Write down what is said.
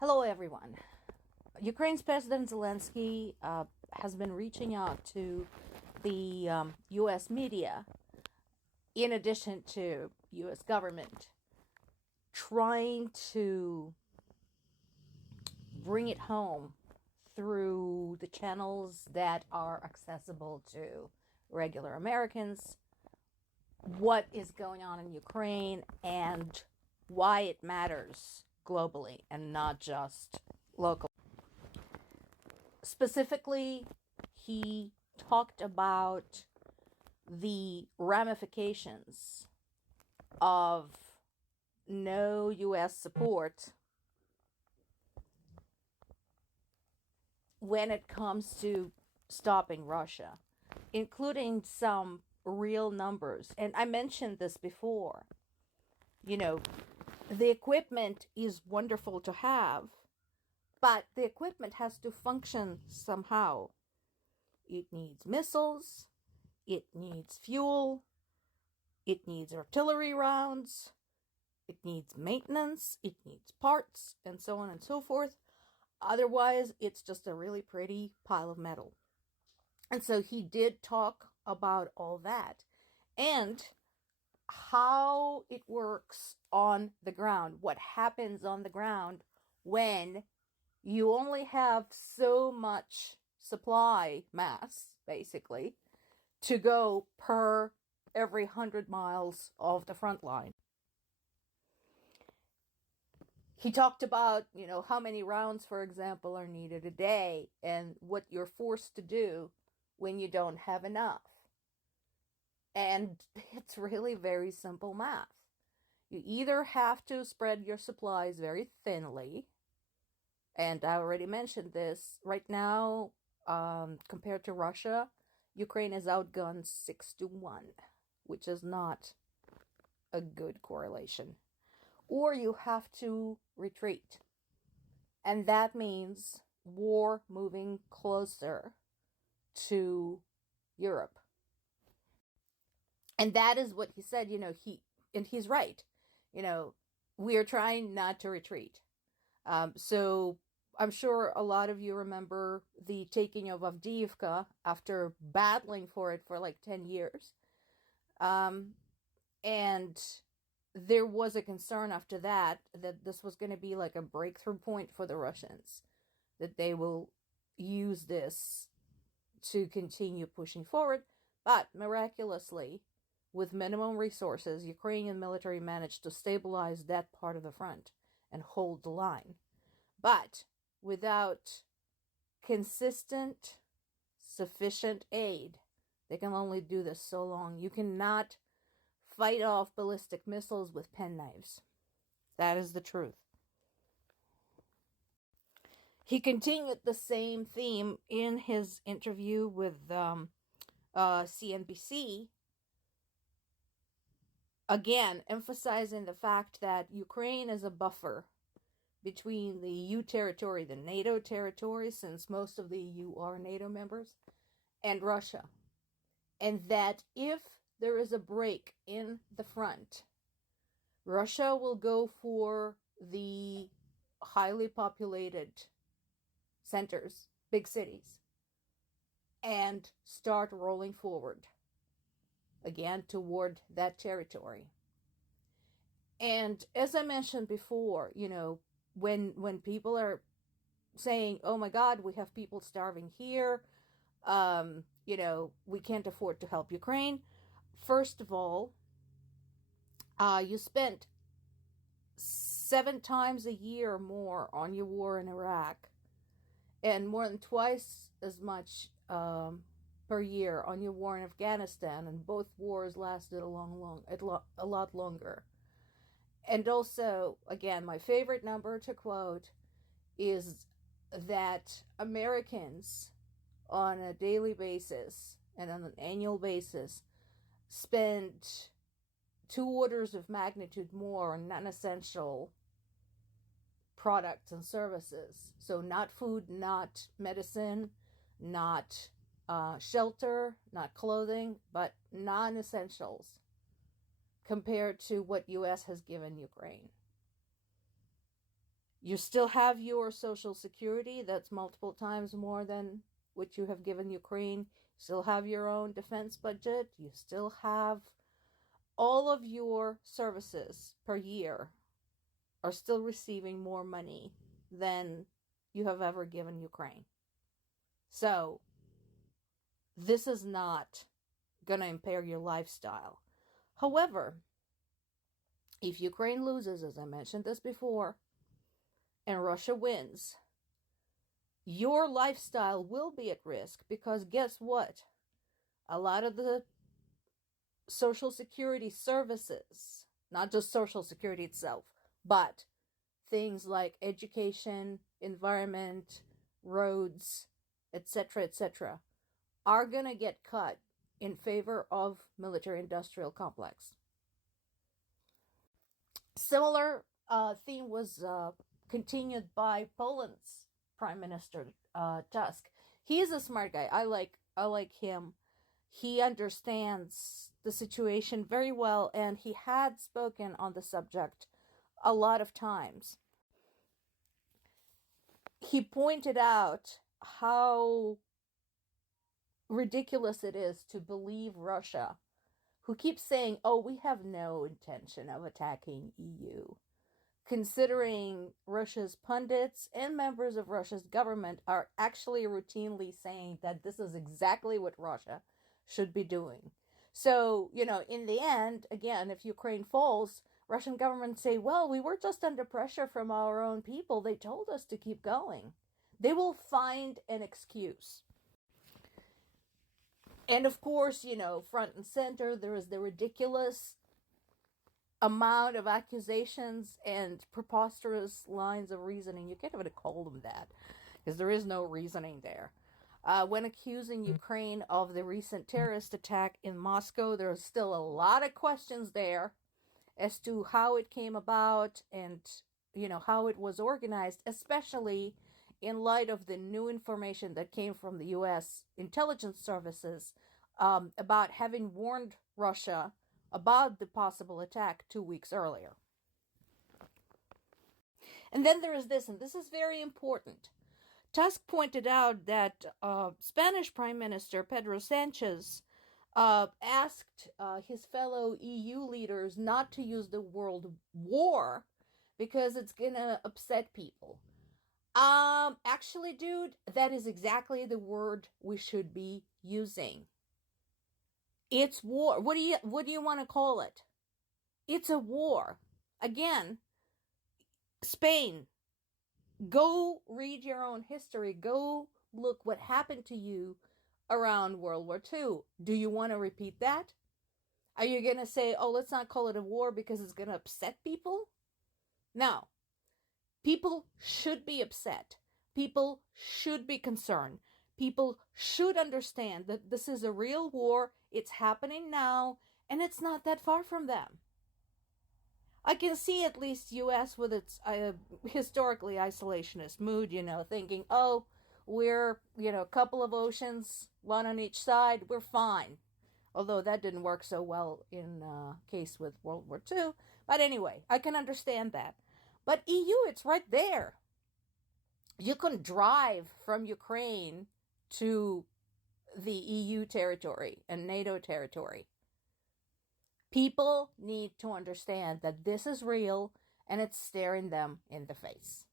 Hello, everyone. Ukraine's President Zelensky has been reaching out to the U.S. media, in addition to U.S. government, trying to bring it home through the channels that are accessible to regular Americans, what is going on in Ukraine and why it matters globally and not just locally. Specifically, he talked about the ramifications of no U.S. support when it comes to stopping Russia, including some real numbers. And I mentioned this before. The equipment is wonderful to have, but the equipment has to function somehow. It needs missiles, it needs fuel, it needs artillery rounds, it needs maintenance, it needs parts, and so on and so forth. Otherwise, it's just a really pretty pile of metal. And so he did talk about all that and how it works on the ground, what happens on the ground when you only have so much supply mass, basically, to go per every 100 miles of the front line. He talked about, how many rounds, for example, are needed a day and what you're forced to do when you don't have enough. And it's really very simple math. You either have to spread your supplies very thinly, and I already mentioned this, right now, compared to Russia, Ukraine is outgunned 6-1, which is not a good correlation. Or you have to retreat. And that means war moving closer to Europe. And that is what he said, and he's right. We are trying not to retreat. So I'm sure a lot of you remember the taking of Avdiivka after battling for it for like 10 years. And there was a concern after that this was going to be like a breakthrough point for the Russians, that they will use this to continue pushing forward. But miraculously, with minimum resources, Ukrainian military managed to stabilize that part of the front and hold the line. But without consistent, sufficient aid, they can only do this so long. You cannot fight off ballistic missiles with penknives. That is the truth. He continued the same theme in his interview with CNBC, again emphasizing the fact that Ukraine is a buffer between the EU territory, the NATO territory, since most of the EU are NATO members, and Russia. And that if there is a break in the front, Russia will go for the highly populated centers, big cities, and start rolling forward again toward that territory. And as I mentioned before, when people are saying, "Oh my God, we have people starving here," we can't afford to help Ukraine. First of all, you spent 7 times a year more on your war in Iraq, and more than twice as much per year on your war in Afghanistan, and both wars lasted a lot longer. And also, again, my favorite number to quote is that Americans on a daily basis and on an annual basis spend 2 orders of magnitude more on non-essential products and services. So not food, not medicine, not shelter, not clothing, but non-essentials compared to what U.S. has given Ukraine. You still have your Social Security that's multiple times more than what you have given Ukraine. You still have your own defense budget. You still have all of your services per year are still receiving more money than you have ever given Ukraine. So this is not going to impair your lifestyle. However, if Ukraine loses, as I mentioned this before, and Russia wins, your lifestyle will be at risk, because guess what? A lot of the Social Security services, not just Social Security itself, but things like education, environment, roads, etc., are going to get cut in favor of military-industrial complex. Similar theme was continued by Poland's Prime Minister Tusk. He is a smart guy. I like him. He understands the situation very well, and he had spoken on the subject a lot of times. He pointed out how ridiculous it is to believe Russia, who keeps saying, oh, we have no intention of attacking EU, considering Russia's pundits and members of Russia's government are actually routinely saying that this is exactly what Russia should be doing. So, in the end, again, if Ukraine falls, Russian government say, well, we were just under pressure from our own people. They told us to keep going. They will find an excuse. And of course, front and center, there is the ridiculous amount of accusations and preposterous lines of reasoning. You can't even call them that, because there is no reasoning there. When accusing Ukraine of the recent terrorist attack in Moscow, there are still a lot of questions there as to how it came about and, how it was organized, especially in light of the new information that came from the U.S. intelligence services about having warned Russia about the possible attack 2 weeks earlier. And then there is this, and this is very important. Tusk pointed out that Spanish Prime Minister Pedro Sanchez asked his fellow EU leaders not to use the word war because it's going to upset people. Actually, dude, that is exactly the word we should be using. It's war. What do you want to call it? It's a war. Again, Spain, go read your own history. Go look what happened to you around World War II. Do you want to repeat that? Are you going to say, oh, let's not call it a war because it's going to upset people? No. People should be upset. People should be concerned. People should understand that this is a real war. It's happening now, and it's not that far from them. I can see at least U.S. with its historically isolationist mood, thinking, oh, we're, a couple of oceans, one on each side, we're fine. Although that didn't work so well in case with World War II. But anyway, I can understand that. But EU, it's right there. You can drive from Ukraine to the EU territory and NATO territory. People need to understand that this is real and it's staring them in the face.